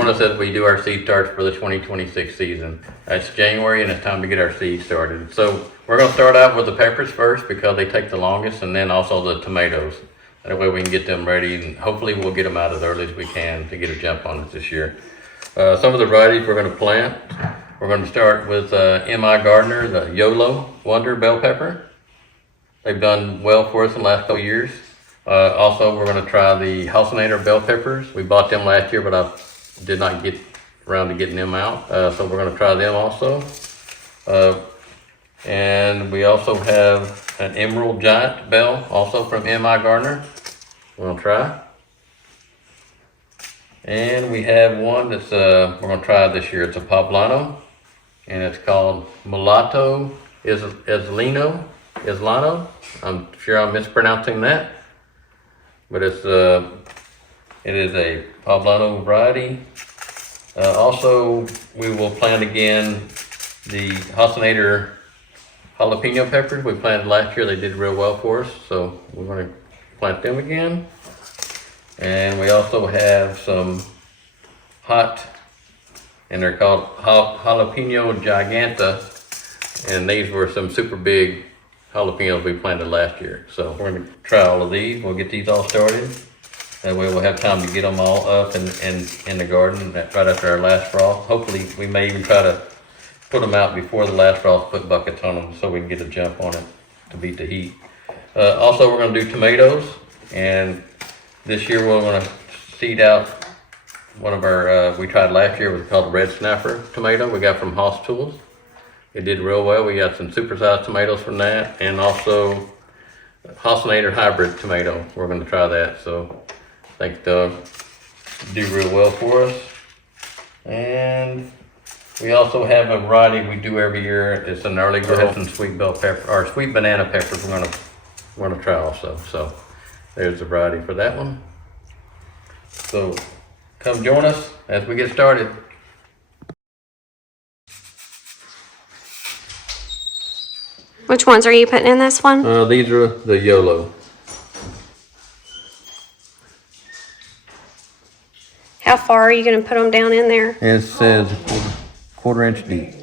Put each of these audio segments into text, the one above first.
join us as we do our seed starts for the 2026 season. It's January and it's time to get our seeds started. So we're going to start out with the peppers first because they take the longest, and then also the tomatoes. That way we can get them ready, and hopefully we'll get them out as early as we can to get a jump on it this year. Some of the varieties we're going to plant. We're going to start with M.I. Gardner, the YOLO Wonder Bell Pepper. They've done well for us in the last couple of years. Also, we're going to try the Halcinator Bell Peppers. We bought them last year, but I did not get around to getting them out. So we're going to try them also. And we also have an Emerald Giant Bell, also from M.I. Gardner. We're going to try. And we have one that's we're going to try this year. It's a Poblano, and it's called Mulatto Islano. I'm sure I'm mispronouncing that, but it is a Poblano variety. Also, we will plant again the Halcinator jalapeno peppers we planted last year. They did real well for us, so we're going to plant them again. And we also have some and they're called jalapeno giganta, and these were some super big jalapenos we planted last year. So we're going to try all of these. We'll get these all started. That way we'll have time to get them all up and in the garden right after our last frost. Hopefully we may even try to put them out before the last frost, put buckets on them so we can get a jump on it to beat the heat. Also, we're going to do tomatoes, and this year we're going to seed out one of our, we tried last year, it was called the Red Snapper tomato we got from Hoss Tools. It did real well. We got some supersized tomatoes from that, and also Halcinator hybrid tomato. We're going to try that, so I think they'll do real well for us. And we also have a variety we do every year. It's an early growth and sweet bell pepper, or sweet banana peppers. We're going to try also. So there's a variety for that one. So come join us as we get started. Which ones are you putting in this one? These are the YOLO. How far are you going to put them down in there? It says quarter inch deep.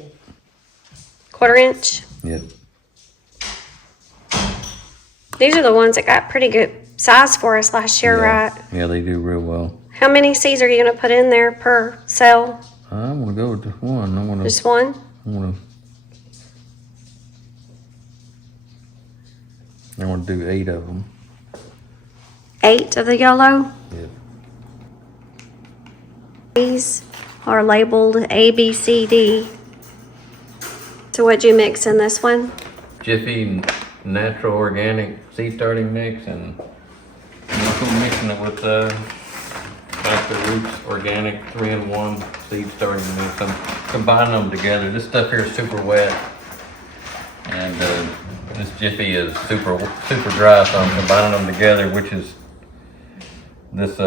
Quarter inch? Yep. These are the ones that got pretty good size for us last year, right? Yeah, they do real well. How many seeds are you going to put in there per cell? I'm gonna go with just one. Just one? I want to do 8 of them. 8 of the YOLO? Yep. These are labeled A, B, C, D. So what'd you mix in this one? Jiffy natural organic seed starting mix, and I'm also mixing it with Back to Roots organic 3-in-1 seed starting mix. I'm combining them together. This stuff here is super wet, and this Jiffy is super dry, so I'm combining them together, which is this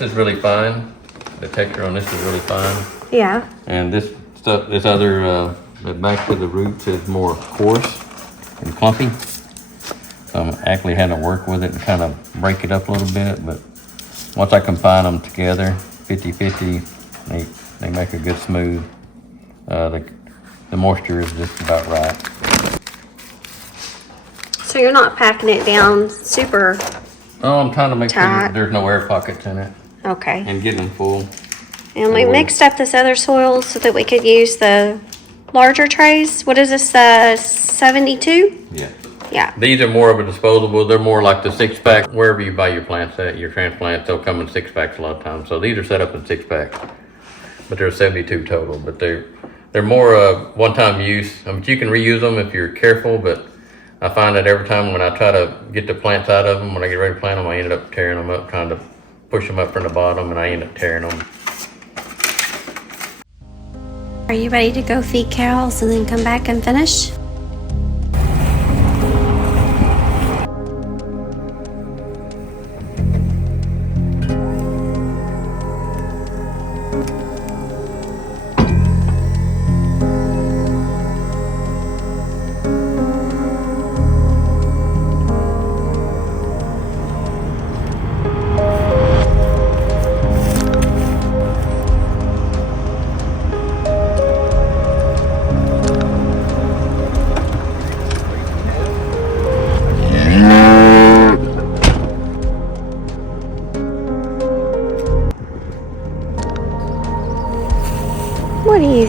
is really fine. The texture on this is really fine. Yeah. And this other the Back to the Roots is more coarse and clumpy. So I'm actually had to work with it and kind of break it up a little bit, but once I combine them together 50-50, they make a good smooth. The moisture is just about right. So you're not packing it down super Oh, I'm trying to make sure tight. that there's no air pockets in it Okay. and getting them full. And we mixed up this other soil so that we could use the larger trays. What is this, 72? Yeah. Yeah. These are more of a disposable. They're more like the 6-pack. Wherever you buy your plants at, your transplants, they'll come in 6-packs a lot of times. So these are set up in 6-packs, but there's 72 total. But they're more one-time use. I mean, you can reuse them if you're careful, but I find that every time when I try to get the plants out of them, when I get ready to plant them, I ended up tearing them up, trying to push them up from the bottom, and I end up tearing them. Are you ready to go feed cows and then come back and finish?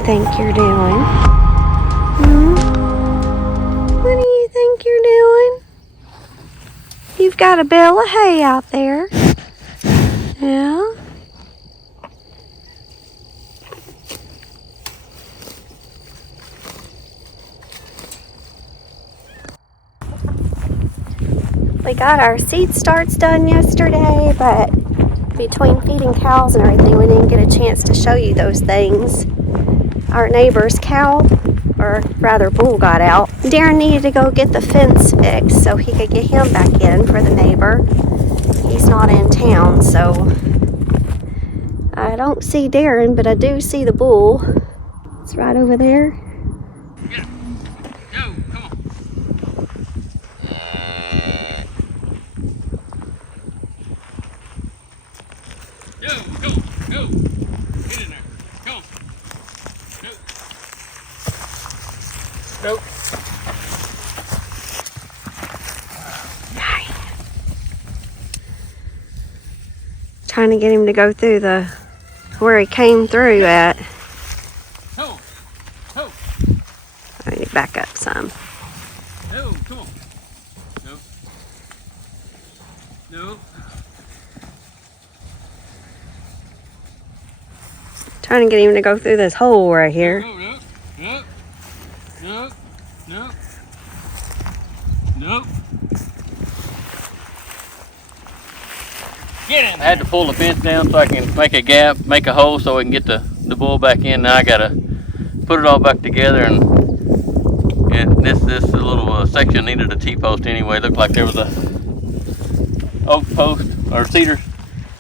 think you're doing? What do you think you're doing? You've got a bale of hay out there. Yeah. We got our seed starts done yesterday, but between feeding cows and everything, we didn't get a chance to show you those things. Our neighbor's cow, or rather bull, got out. Darren needed to go get the fence fixed so he could get him back in for the neighbor. He's not in town, so I don't see Darren, but I do see the bull. It's right over there. Get it. Go, come on. Go. Get in there. Come on. Go. Trying to get him to go through where he came through at. Ho. I need to back up some. No, come on. No. Trying to get him to go through this hole right here. No. Get in. I had to pull the fence down so I can make a gap, make a hole so we can get the bull back in. Now I gotta put it all back together, and this little section needed a T-post anyway. Looked like there was a oak post or cedar.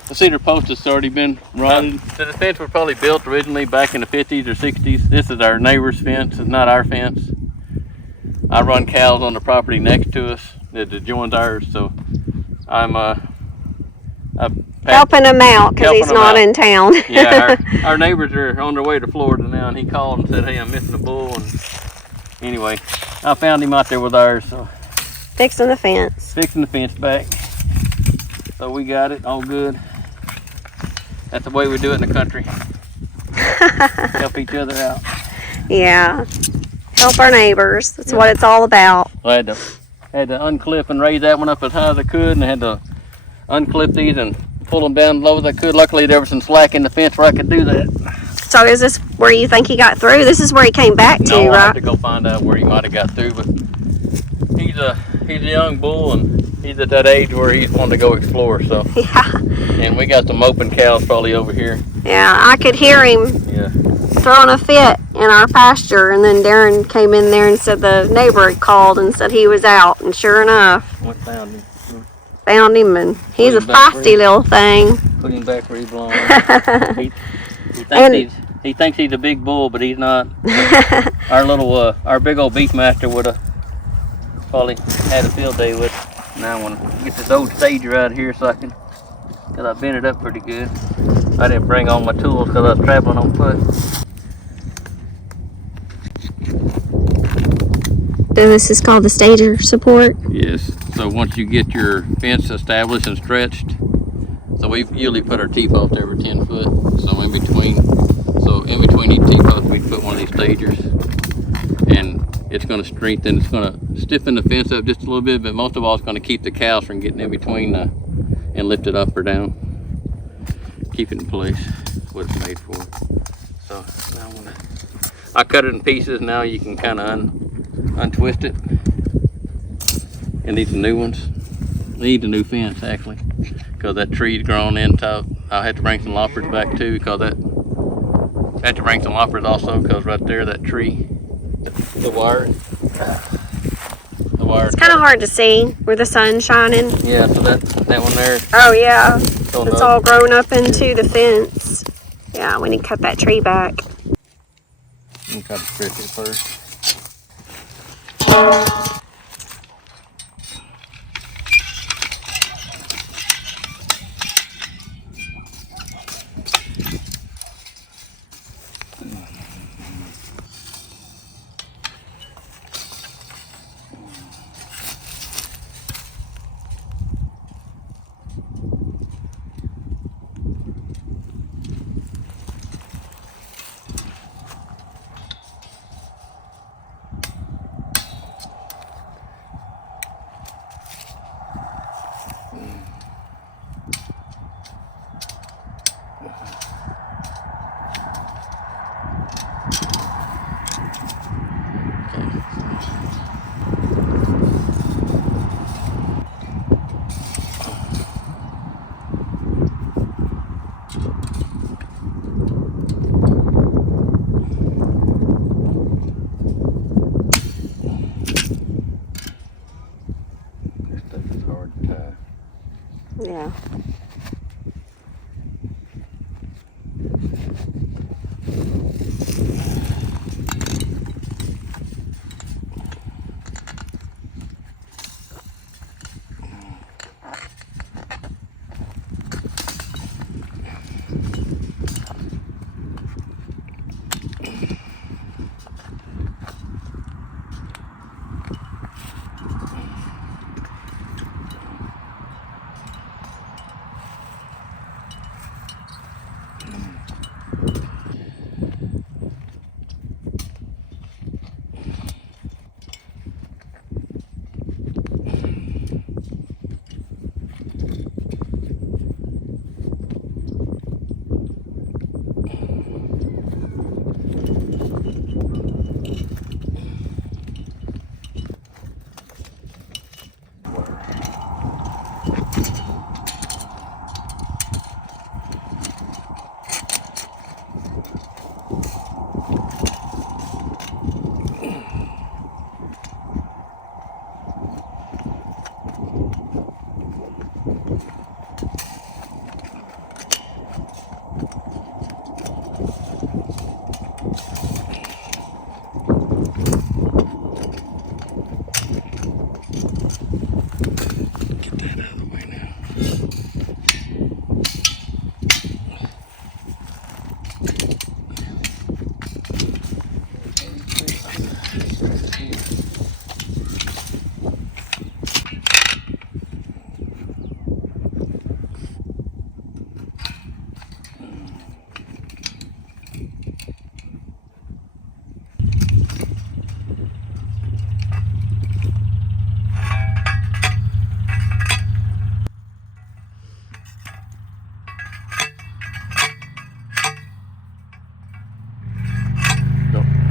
The cedar post has already been rotted. So the fence was probably built originally back in the 50s or 60s. This is our neighbor's fence. It's not our fence. I run cows on the property next to us that adjoins ours, so I'm helping him out because he's not in town. Yeah, our neighbors are on their way to Florida now, and he called and said, "Hey, I'm missing a bull." And anyway, I found him out there with ours, so fixing the fence back. So we got it all good. That's the way we do it in the country. Help each other out. Yeah, help our neighbors. That's what it's all about. I had to unclip and raise that one up as high as I could, and I had to unclip these and pull them down as low as I could. Luckily, there was some slack in the fence where I could do that. So is this where you think he got through? This is where he came back to, no, right? I have to go find out where he might have got through, but he's a young bull, and he's at that age where he's wanting to go explore. So yeah. And we got some open cows probably over here. Yeah, I could hear him throwing a fit in our pasture, and then Darren came in there and said the neighbor had called and said he was out, and sure enough, We found him. and he's a feisty little thing. Put him back where he belongs. He thinks he's a big bull, but he's not. Our big old beef master would have probably had a field day with. Now I want to get this old stager out of here so I bent it up pretty good. I didn't bring all my tools because I was traveling on foot. So this is called the stager support? Yes. So once you get your fence established and stretched, so we usually put our T-post every 10 foot. So in between each T-post, we put one of these stagers, and it's going to strengthen. It's going to stiffen the fence up just a little bit, but most of all, it's going to keep the cows from getting in between and lift it up or down. Keep it in place. That's what it's made for. So now I cut it in pieces. Now you can kind of untwist it. And these are new ones. Need a new fence actually, because that tree's grown in top. I'll have to bring some loppers back too, because I have to bring some loppers also, because right there, that tree, the wire. It's kind of hard to see where the sun's shining. Yeah, so that one there. Oh yeah, it's all grown up into the fence. Yeah, we need to cut that tree back. You cut the stretch it first.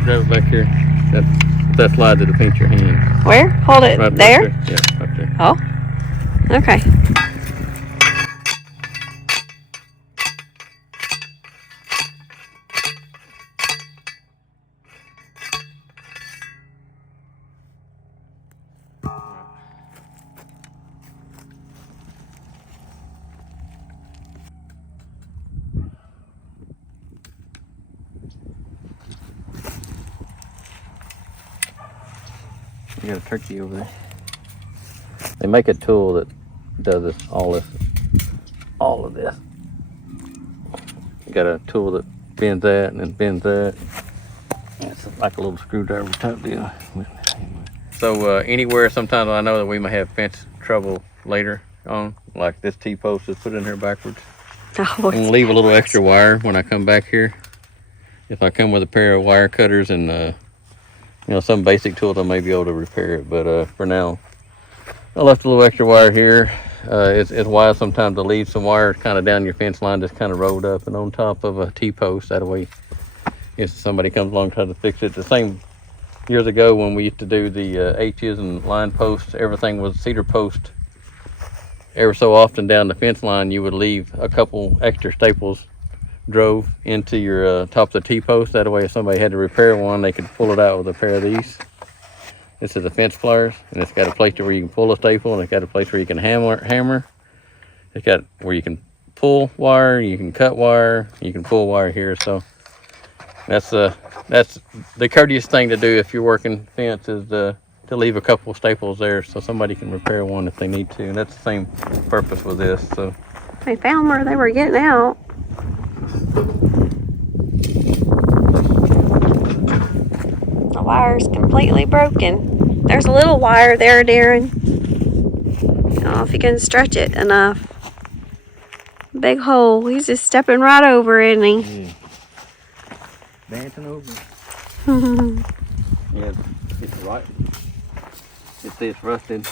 Grab it back here. That slide to pinch your hand. Where? Hold it Right there? Right there. Yeah, right there. Oh, okay. You got a turkey over there. They make a tool that does all of this. You got a tool that bends that and then bends that. It's like a little screwdriver type deal. So anywhere, sometimes I know that we may have fence trouble later on, like this T-post is put in here backwards. Oh, I'm gonna leave a little extra wire when I come back here. If I come with a pair of wire cutters and some basic tools, I may be able to repair it. But for now, I left a little extra wire here. It's wise sometimes to leave some wire kind of down your fence line, just kind of rolled up and on top of a T-post. That way, if somebody comes along trying to fix it, the same years ago when we used to do the H's and line posts, everything was cedar post. Ever so often down the fence line, you would leave a couple extra staples drove into your top of the T-post. That way, if somebody had to repair one, they could pull it out with a pair of these. This is a fence pliers, and it's got a place where you can pull a staple, and it's got a place where you can hammer. It's got where you can pull wire, you can cut wire, you can pull wire here. So that's the courteous thing to do if you're working fence, is to leave a couple of staples there so somebody can repair one if they need to. And that's the same purpose with this. So they found where they were getting out. The wire's completely broken. There's a little wire there, Darren. I don't know if you can stretch it enough. Big hole. He's just stepping right over it, isn't he? yeah. Dancing over. Yeah, it's right. It's rusted.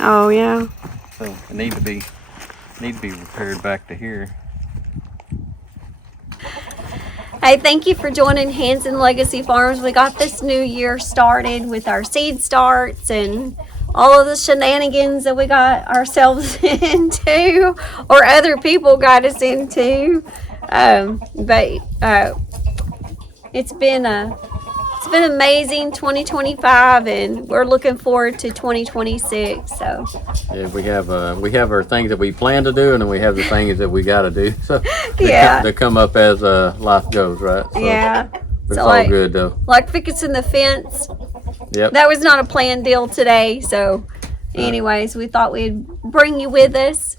Oh yeah. So it need to be repaired back to here. Hey, thank you for joining Hanson Legacy Farms. We got this new year started with our seed starts and all of the shenanigans that we got ourselves into, or other people got us into. It's been amazing 2025, and we're looking forward to 2026. So Yeah, we have our things that we plan to do, and then we have the things that we got to do. So Yeah. they come up as life goes, right? So, yeah, but it's so all good though. like fixing the fence. Yep. That was not a planned deal today. So, anyways, we thought we'd bring you with us,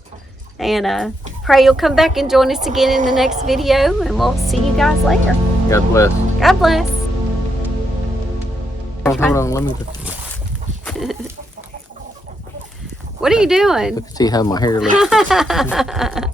and pray you'll come back and join us again in the next video, and we'll see you guys later. God bless. God bless. Hold on, let me What are you doing? see how my hair looks.